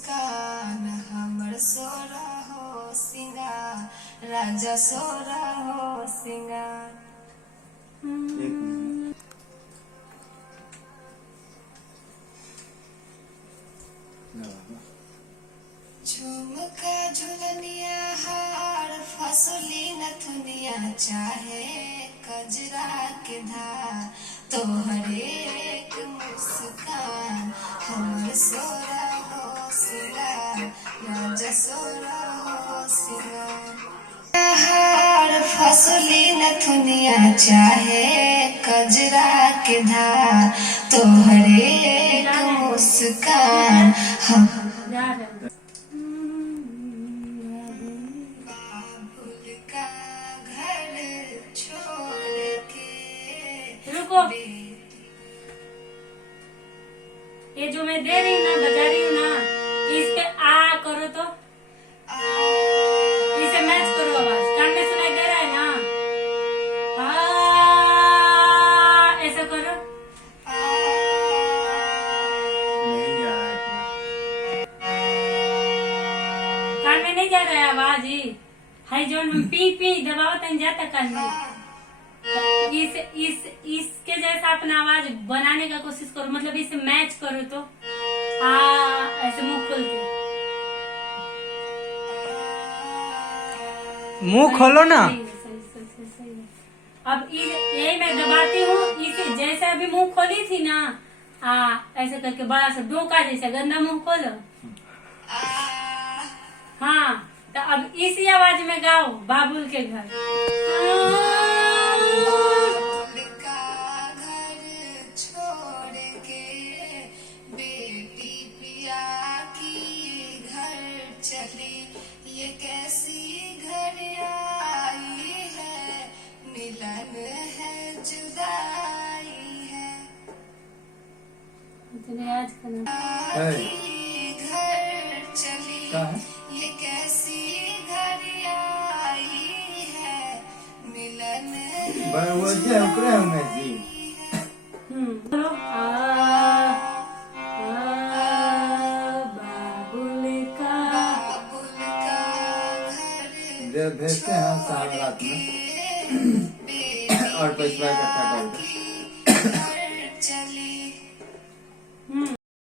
मुस्कान हमर सोरा हो सिंगार राजा सोरा हो सिंगार। झुमका झुलनिया हार फसली नथुनिया चाहे कजरा के धार तोहरे एक मुस्कान हमर सोरा हो सिंगार राजा सोरा हो सिंगार। हार फसली नथुनिया चाहे कजरा के धार तोहरे एक मुस्कान हम बाबुल का घर छोड़ के रुको, ये जो मैं दे रही हूँ ना, बजा रही हूँ ना, इस पे आ करो तो इसे मैच करो, आवाज कान में सुनाई दे रहा है ना। आ, ऐसा करो। कान में नहीं जा रहा है आवाज ही हाई जोन हम पी पी दबाओ तन जाता कान में। इसके जैसा अपना आवाज बनाने का कोशिश करो, मतलब इसे मैच करो तो ऐसे मुंह खोल के मुंह खोलो ना। सही है। अब ये मैं दबाती हूँ, इसे जैसे अभी मुंह खोली थी ना ऐसे करके बड़ा सा डोका जैसा गंदा मुंह खोलो। हाँ, तो अब इसी आवाज में गाओ बाबुल के घर। बाबुल का घर छोड़ के बेटी पिया की घर चली ये कैसी घर आई है मिलन है जुदाई है आज करना की घर चली ये कैसी घर आई है मिलन है बाबुल का घर भेजते हैं साल रात में और पैसा इकट्ठा करके घर चली